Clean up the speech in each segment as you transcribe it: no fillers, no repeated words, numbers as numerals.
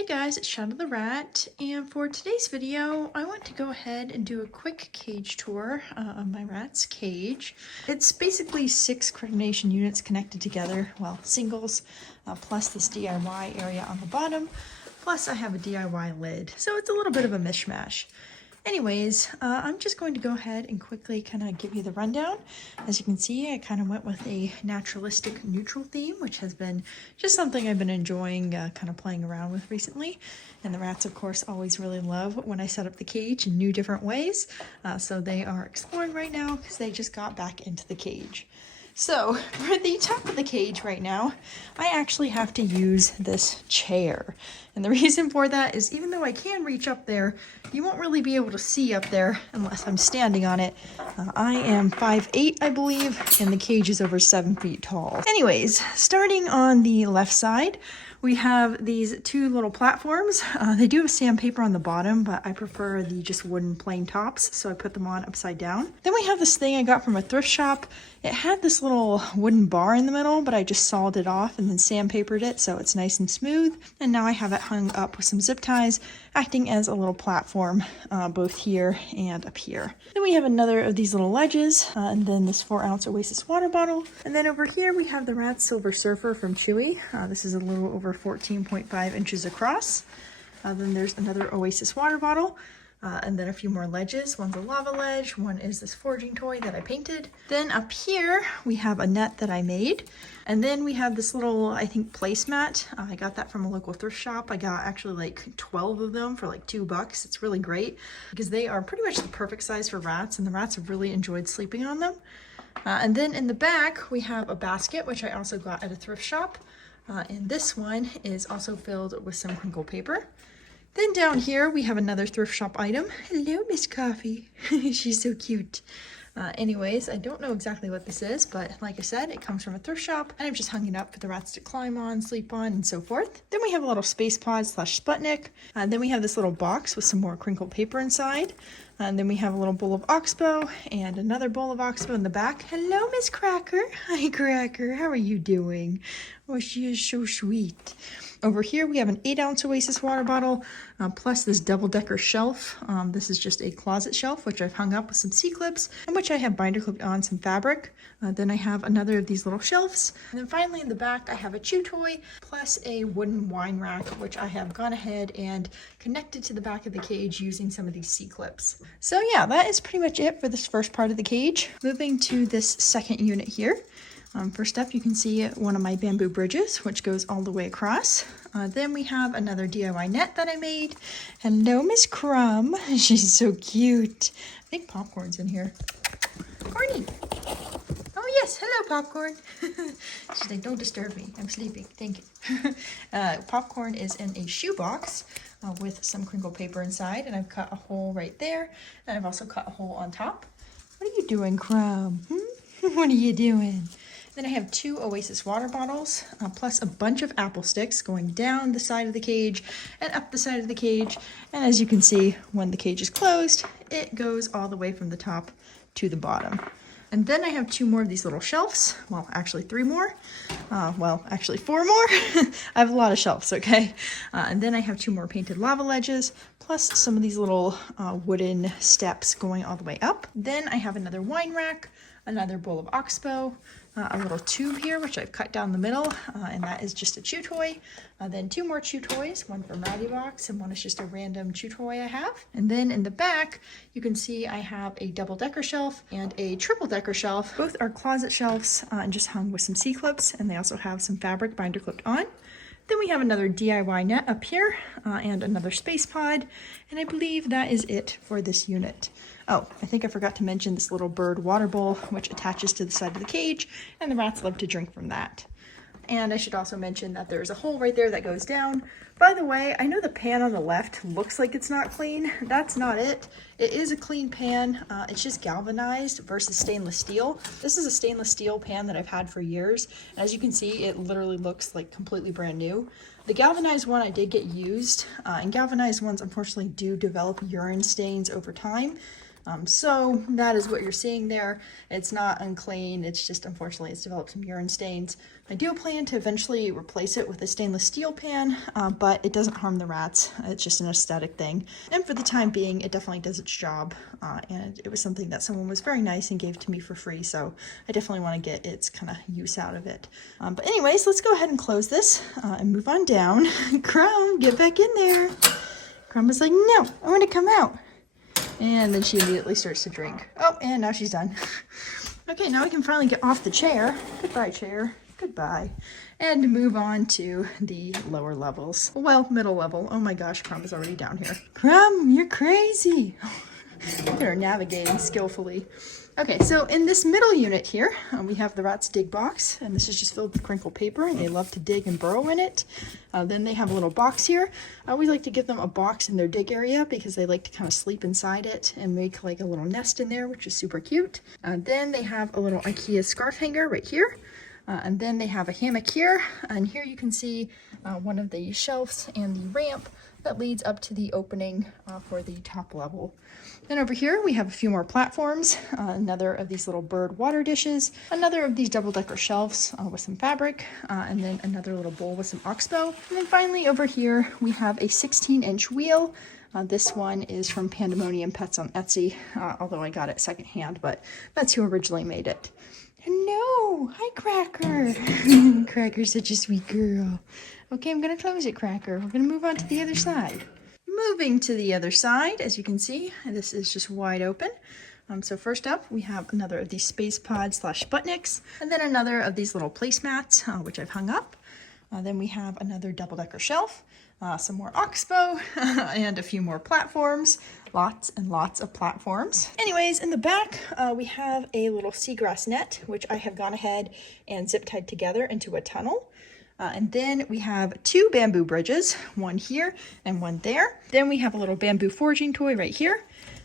Hey guys, it's Shadow the Rat, and for today's video, I want to go ahead and do a quick cage tour of my rat's cage. It's basically 6 Critter units connected together, well, singles, plus this DIY area on the bottom, plus I have a DIY lid, so it's a little bit of a mishmash. Anyways, I'm just going to go ahead and quickly kind of give you the rundown. As you can see, I kind of went with a naturalistic neutral theme, which has been just something I've been enjoying kind of playing around with recently. And the rats, of course, always really love when I set up the cage in new different ways. So they are exploring right now because they just got back into the cage. So for the top of the cage right now, I actually have to use this chair. And the reason for that is even though I can reach up there, you won't really be able to see up there unless I'm standing on it. I am 5'8", I believe, and the cage is over 7 feet tall. Anyways, starting on the left side, we have these 2 little platforms. They do have sandpaper on the bottom, but I prefer the just wooden plain tops, so I put them on upside down. Then we have this thing I got from a thrift shop. It had this little wooden bar in the middle, but I just sawed it off and then sandpapered it so it's nice and smooth. And now I have it hung up with some zip ties, acting as a little platform both here and up here. Then we have another of these little ledges, and then this 4-ounce Oasis water bottle. And then over here we have the Rat Silver Surfer from Chewy. This is a little over 14.5 inches across. Then there's another Oasis water bottle. And then a few more ledges. One's a lava ledge, one is this foraging toy that I painted. Then up here, we have a net that I made. And then we have this little, I think, placemat. I got that from a local thrift shop. I got actually like 12 of them for like $2. It's really great because they are pretty much the perfect size for rats, and the rats have really enjoyed sleeping on them. And then in the back, we have a basket, which I also got at a thrift shop. And this one is also filled with some crinkle paper. Then down here, we have another thrift shop item. Hello, Miss Coffee. She's so cute. Anyways, I don't know exactly what this is, but like I said, it comes from a thrift shop, and I've just hung it up for the rats to climb on, sleep on, and so forth. Then we have a little space pod / Sputnik. Then we have this little box with some more crinkled paper inside. And then we have a little bowl of Oxbow and another bowl of Oxbow in the back. Hello, Miss Cracker. Hi, Cracker. How are you doing? Oh, she is so sweet. Over here, we have an 8-ounce Oasis water bottle, plus this double-decker shelf. This is just a closet shelf, which I've hung up with some C-clips, and which I have binder clipped on some fabric. Then I have another of these little shelves. And then finally in the back, I have a chew toy, plus a wooden wine rack, which I have gone ahead and connected to the back of the cage using some of these C-clips. So yeah, that is pretty much it for this first part of the cage. Moving to this second unit here. First up, you can see one of my bamboo bridges, which goes all the way across. Then we have another DIY net that I made. Hello, Miss Crumb. She's so cute. I think Popcorn's in here. Corny. Oh yes, hello, Popcorn. She's like, don't disturb me. I'm sleeping. Thank you. Popcorn is in a shoebox with some crinkle paper inside, and I've cut a hole right there, and I've also cut a hole on top. What are you doing, Crumb? What are you doing? Then I have 2 Oasis water bottles, plus a bunch of apple sticks going down the side of the cage and up the side of the cage. And as you can see, when the cage is closed, it goes all the way from the top to the bottom. And then I have 2 more of these little shelves. Well, actually 3 more. Well, actually 4 more. I have a lot of shelves, okay? And then I have 2 more painted lava ledges, plus some of these little wooden steps going all the way up. Then I have another wine rack, another bowl of Oxbow, a little tube here, which I've cut down the middle, and that is just a chew toy. Then 2 more chew toys, one from Ratty Box, and one is just a random chew toy I have. And then in the back, you can see I have a double-decker shelf and a triple-decker shelf. Both are closet shelves and just hung with some C-clips, and they also have some fabric binder clipped on. Then we have another DIY net up here and another space pod, and I believe that is it for this unit. Oh, I think I forgot to mention this little bird water bowl, which attaches to the side of the cage, and the rats love to drink from that. And I should also mention that there's a hole right there that goes down. By the way, I know the pan on the left looks like it's not clean. That's not it. It is a clean pan. It's just galvanized versus stainless steel. This is a stainless steel pan that I've had for years. As you can see, it literally looks like completely brand new. The galvanized one I did get used, and galvanized ones unfortunately do develop urine stains over time. So that is what you're seeing there. It's not unclean, it's just unfortunately it's developed some urine stains. I do plan to eventually replace it with a stainless steel pan, but it doesn't harm the rats. It's just an aesthetic thing. And for the time being, it definitely does its job. And it was something that someone was very nice and gave to me for free, so I definitely want to get its kind of use out of it. But anyways, let's go ahead and close this and move on down. Crumb, get back in there. Crumb was like, no, I want to come out. And then she immediately starts to drink. Oh, and now she's done. Okay, now we can finally get off the chair. Goodbye, chair. Goodbye. And move on to the lower levels. Well, middle level. Oh my gosh, Crumb is already down here. Crumb, you're crazy. Look at her navigating skillfully. Okay, so in this middle unit here, we have the Rats Dig box, and this is just filled with crinkled paper, and they love to dig and burrow in it. Then they have a little box here. I always like to give them a box in their dig area because they like to kind of sleep inside it and make like a little nest in there, which is super cute. Then they have a little IKEA scarf hanger right here. And then they have a hammock here, and here you can see one of the shelves and the ramp that leads up to the opening for the top level. Then over here we have a few more platforms, another of these little bird water dishes, another of these double-decker shelves with some fabric, and then another little bowl with some oxbow. And then finally over here we have a 16-inch wheel. This one is from Pandemonium Pets on Etsy, although I got it secondhand, but that's who originally made it. Hello! Hi, Cracker! Cracker's such a sweet girl. Okay, I'm gonna close it, Cracker. We're gonna move on to the other side. Moving to the other side, as you can see, this is just wide open. So first up, we have another of these Space Pods / Sputniks, and then another of these little placemats, which I've hung up. Then we have another double-decker shelf, some more oxbow, and a few more platforms. Lots and lots of platforms. Anyways, in the back, we have a little seagrass net, which I have gone ahead and zip tied together into a tunnel. And then we have two bamboo bridges, one here and one there. Then we have a little bamboo foraging toy right here.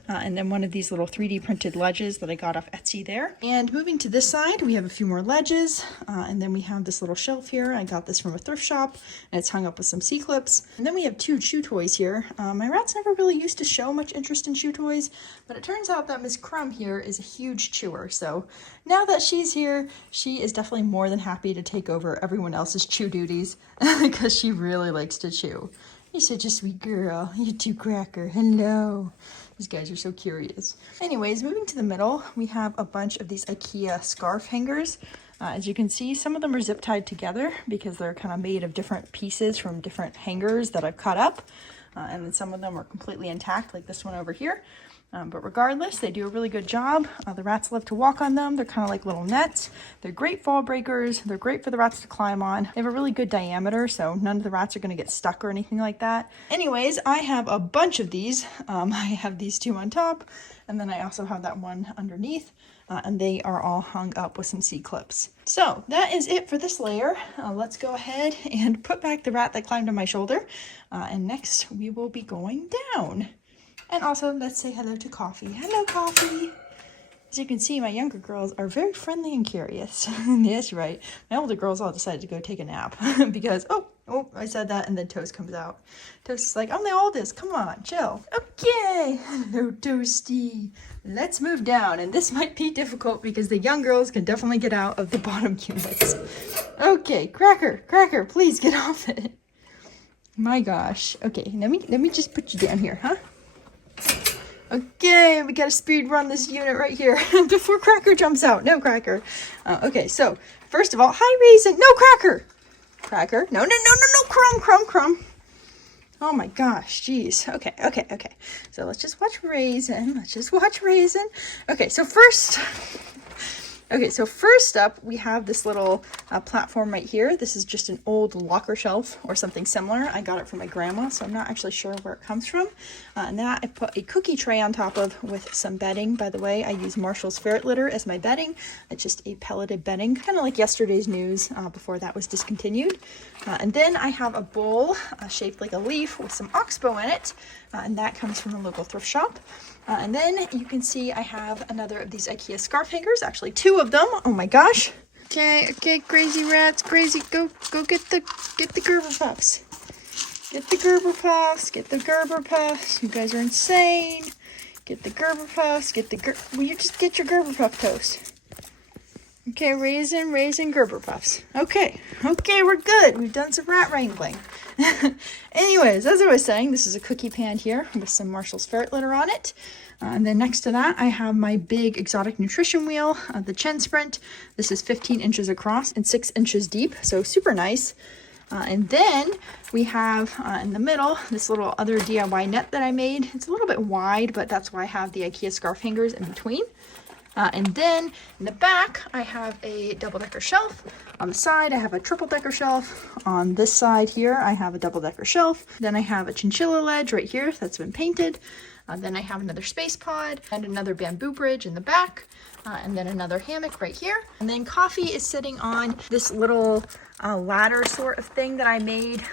And then one of these little 3D printed ledges that I got off Etsy there. And moving to this side, we have a few more ledges. And then we have this little shelf here. I got this from a thrift shop, and it's hung up with some C-clips. And then we have two chew toys here. My rats never really used to show much interest in chew toys, but it turns out that Miss Crumb here is a huge chewer. So now that she's here, she is definitely more than happy to take over everyone else's chew duties because she really likes to chew. You're such a sweet girl. You too, Cracker. Hello. These guys are so curious. Anyways, moving to the middle, we have a bunch of these IKEA scarf hangers. As you can see, some of them are zip tied together because they're kind of made of different pieces from different hangers that I've cut up. And then some of them are completely intact, like this one over here. But regardless, they do a really good job. The rats love to walk on them. They're kind of like little nets. They're great fall breakers. They're great for the rats to climb on. They have a really good diameter, so none of the rats are going to get stuck or anything like that. Anyways, I have a bunch of these. I have these two on top, and then I also have that one underneath. And they are all hung up with some C-clips. So that is it for this layer. Let's go ahead and put back the rat that climbed on my shoulder. And next we will be going down. And also, let's say hello to Coffee. Hello, Coffee. As you can see, my younger girls are very friendly and curious. That's right. My older girls all decided to go take a nap because, oh, I said that, and then Toast comes out. Toast is like, I'm the oldest. Come on, chill. Okay. Hello, Toasty. Let's move down. And this might be difficult because the young girls can definitely get out of the bottom units. Okay, Cracker, please get off it. My gosh. Okay, let me just put you down here, huh? Okay, we gotta speed run this unit right here before Cracker jumps out. No, Cracker. Okay, so first of all, hi, Raisin. No, Cracker. No, Crumb. Oh my gosh, geez. Okay. So let's just watch Raisin. Okay, so first up, we have this little platform right here. This is just an old locker shelf or something similar. I got it from my grandma, so I'm not actually sure where it comes from. And that I put a cookie tray on top of with some bedding. By the way, I use Marshall's Ferret Litter as my bedding. It's just a pelleted bedding, kind of like yesterday's news before that was discontinued. And then I have a bowl shaped like a leaf with some oxbow in it, and that comes from a local thrift shop. And then you can see I have another of these IKEA scarf hangers, actually two of them. Oh my gosh. Okay, crazy rats, crazy. Go get the Gerber puffs. Get the Gerber puffs. You guys are insane. Get the Gerber Puffs, will you just get your Gerber Puff toast? Okay, raisin Gerber Puffs. Okay, we're good. We've done some rat wrangling. Anyways, as I was saying, this is a cookie pan here with some Marshall's Ferret litter on it. And then next to that, I have my big exotic nutrition wheel, the Chen Sprint. This is 15 inches across and 6 inches deep, so super nice. And then we have in the middle this little other DIY net that I made. It's a little bit wide, but that's why I have the IKEA scarf hangers in between. And then in the back, I have a double-decker shelf. On the side, I have a triple-decker shelf. On this side here, I have a double-decker shelf. Then I have a chinchilla ledge right here that's been painted. Then I have another space pod and another bamboo bridge in the back. And then another hammock right here. And then coffee is sitting on this little ladder sort of thing that I made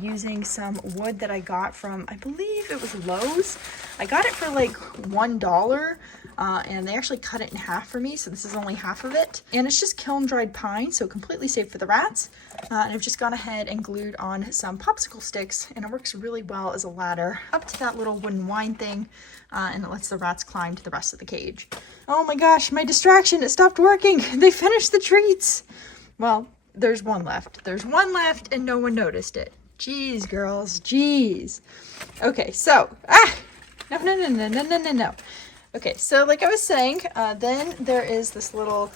using some wood that I got from, I believe it was Lowe's. I got it for like $1. And they actually cut it in half for me, so this is only half of it. And it's just kiln dried pine, so completely safe for the rats. And I've just gone ahead and glued on some popsicle sticks, and it works really well as a ladder up to that little wooden wine thing, and it lets the rats climb to the rest of the cage. Oh my gosh, my distraction, it stopped working. They finished the treats. Well, there's one left. There's one left, and no one noticed it. Jeez, girls, jeez. Okay, so, no. Okay, so like I was saying, then there is this little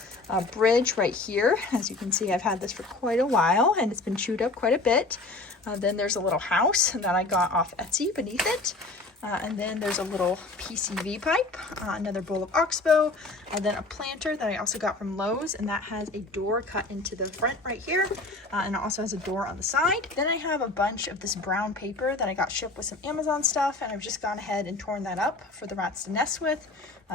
bridge right here. As you can see, I've had this for quite a while, and it's been chewed up quite a bit. Then there's a little house that I got off Etsy beneath it. And then there's a little PCV pipe, another bowl of oxbow, and then a planter that I also got from Lowe's, and that has a door cut into the front right here, and it also has a door on the side. Then I have a bunch of this brown paper that I got shipped with some Amazon stuff, and I've just gone ahead and torn that up for the rats to nest with.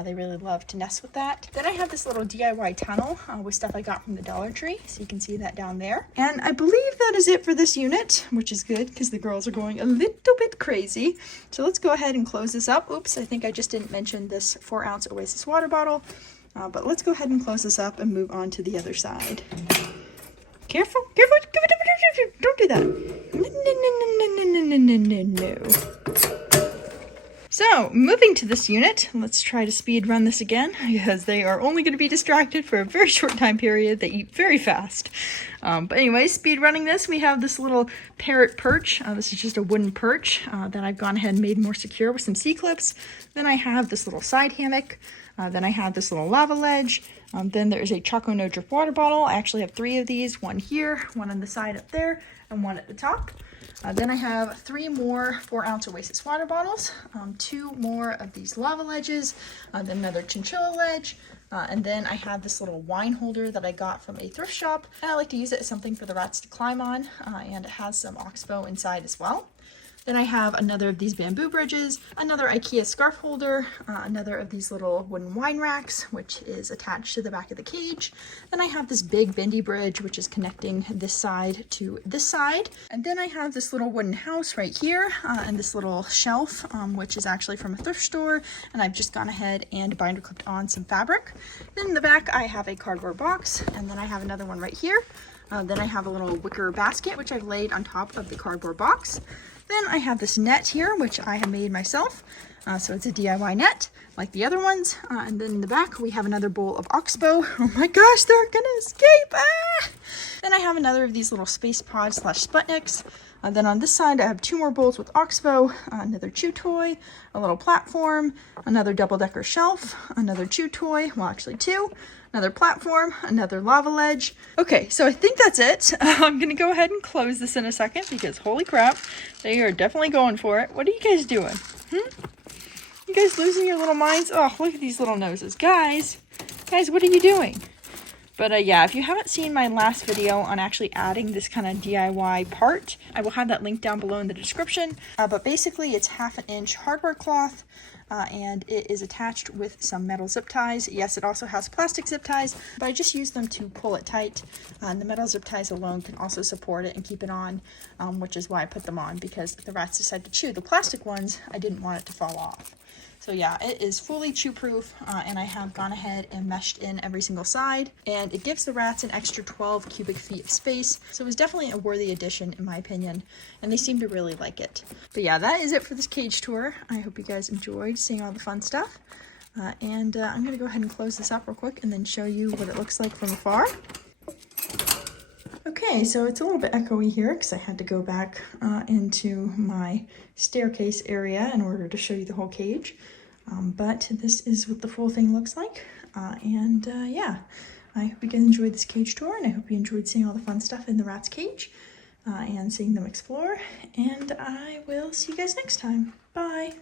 They really love to nest with that. Then I have this little DIY tunnel with stuff I got from the Dollar Tree, so you can see that down there. And I believe that is it for this unit, which is good because the girls are going a little bit crazy. So let's go ahead and close this up. Oops, I think I just didn't mention this 4-ounce Oasis water bottle. But let's go ahead and close this up and move on to the other side. Careful, don't do that. No. So, moving to this unit, let's try to speed run this again, because they are only going to be distracted for a very short time period. They eat very fast. But anyway, speed running this, we have this little parrot perch. This is just a wooden perch that I've gone ahead and made more secure with some C-clips. Then I have this little side hammock. Then I have this little lava ledge. Then there's a Choco No Drip water bottle. I actually have 3 of these, one here, one on the side up there, and one at the top. Then I have 3 more 4-ounce Oasis water bottles, 2 more of these lava ledges, then another chinchilla ledge, and then I have this little wine holder that I got from a thrift shop, and I like to use it as something for the rats to climb on, and it has some oxbow inside as well. Then I have another of these bamboo bridges, another IKEA scarf holder, another of these little wooden wine racks, which is attached to the back of the cage. Then I have this big bendy bridge, which is connecting this side to this side. And then I have this little wooden house right here, and this little shelf, which is actually from a thrift store. And I've just gone ahead and binder clipped on some fabric. Then in the back, I have a cardboard box, and then I have another one right here. Then I have a little wicker basket, which I've laid on top of the cardboard box. Then I have this net here, which I have made myself. So it's a DIY net, like the other ones. And then in the back, we have another bowl of oxbow. Oh my gosh, they're gonna escape! Ah! Then I have another of these little space pods / Sputniks. Then on this side, I have 2 more bowls with oxbow, another chew toy, a little platform, another double-decker shelf, another chew toy, well actually 2, another platform, another lava ledge. Okay, so I think that's it. I'm gonna go ahead and close this in a second because holy crap, they are definitely going for it. What are you guys doing? You guys losing your little minds? Oh, look at these little noses. Guys, what are you doing? But yeah, if you haven't seen my last video on actually adding this kind of DIY part, I will have that link down below in the description. But basically, it's 1/2 inch hardware cloth, and it is attached with some metal zip ties. Yes, it also has plastic zip ties, but I just use them to pull it tight. And the metal zip ties alone can also support it and keep it on, which is why I put them on, because if the rats decide to chew the plastic ones, I didn't want it to fall off. So yeah, it is fully chew-proof, and I have gone ahead and meshed in every single side, and it gives the rats an extra 12 cubic feet of space, so it was definitely a worthy addition in my opinion, and they seem to really like it. But yeah, that is it for this cage tour. I hope you guys enjoyed seeing all the fun stuff. I'm going to go ahead and close this up real quick and then show you what it looks like from afar. Okay, so it's a little bit echoey here because I had to go back into my staircase area in order to show you the whole cage. But this is what the full thing looks like. Yeah, I hope you guys enjoyed this cage tour, and I hope you enjoyed seeing all the fun stuff in the rat's cage and seeing them explore. And I will see you guys next time. Bye!